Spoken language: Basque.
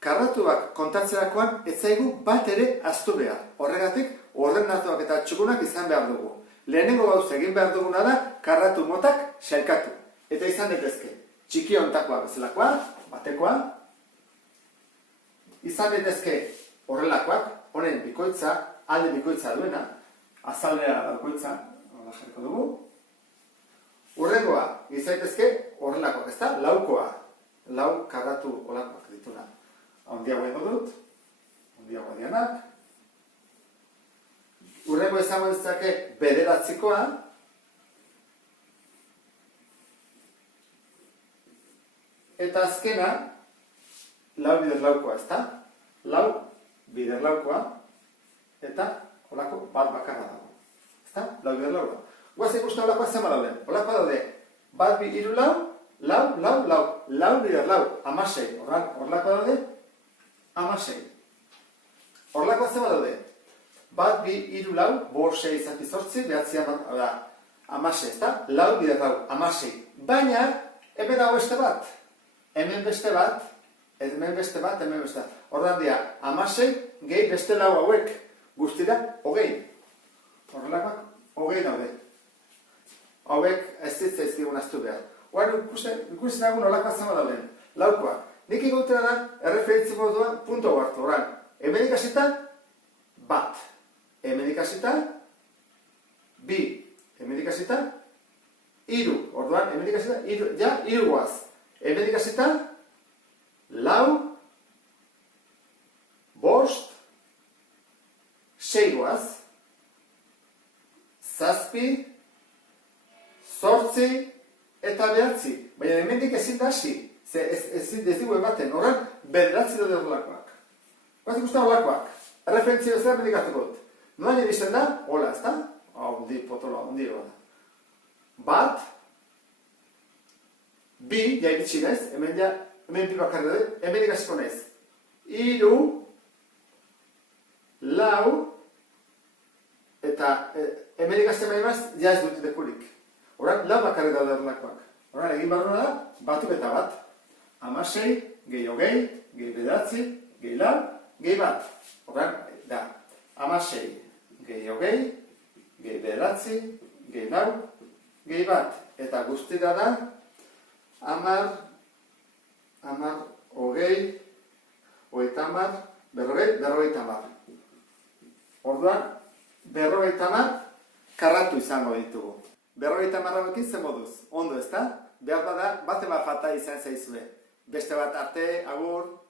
karratuak kontatzerakoan ez zaigu bat ere ahaztu behar. Horregatik, ordenatuak eta txukunak izan behar dugu. Lehenengo gauza egin behar duguna da, karratu motak sailkatu. Eta izan daitezke, txiki hontakoa bezalakoa, batekoa, izan daitezke horrelakoak, honen bikoitza, alde bikoitza duena, azaldera bikoitza, hola jarriko dugu. Urrengoa, izan daitezke horrelakoak, ez da, laukoa, lau karratu olakoak dituna. Handiago edo dut, handiago dianak. Urrengo izango ditzake bederatzikoa, eta azkena, lau bider laukoa, ez da? Lau bider laukoa, eta holako bat bakarra dago. Ez da? Lau bider laukoa. Guaz ikusten holakoa zema dauden. Holakoa daude, bat bi hiru lau, lau bider lau, 16. Horlakoa daude, 16. Horlakoa zema daude, bat bi hiru lau, bost sei zazpi zortzi, behatzi da, 16, ez da? Lau bider lau, 16. Baina, hemen dago beste bat. Hemen beste bat, hemen beste bat. Ordan dira, 16 gehi beste lau hauek guztira, 20. Horrelakoak, 20 daude. Hauek ez zitzaizkigun aztu behar. Oaren ikusten dago nolakoa zema dauden. Laukoa. Nik egotera da, erreferentzi moduan, punto hartu. Oran, hemen ikasita, bat. Hemen ikasita, bi. Hemen ikasita, hiru. Orduan, hemen ikasita, hiru guaz. Hemen ikasita, lau, bost, sei guaz, zazpi, zortzi eta behatzi. Baina hemendik ezin da hasi, ez digu ematen, horren bederatzi daude horrelakoak. Guaz ikusten horrelakoak, erreferentzia bezala hemendik hartuko dut. Noain iristen da, hola, ez da? Hundi, potoloa, hundi da. Bat, bi, ja iritsi naiz, hemen bi bakarri dut, hemen ikasiko naiz. Hiru, lau, eta hemen ikasten nahi maz, ja ez dut dekurik. Horan, lau bakarri daude horrelakoak. Horan, egin barruna da, batuk eta bat. 16, gehi hogei, gehi bederatzi, gehi lau, gehi bat. Horan, da, 16, gehi hogei, gehi bederatzi, gehi lau, gehi bat. Eta guztira da, 10, hogei, hogeita hamar, berrogeita hamar. Orduan, berrogeita hamar karratu izango ditugu. Berrogeita hamar hauekin zen moduz. Ondo ez da? Behar bada, bate bat falta izan zaizue. Beste bat arte, agur.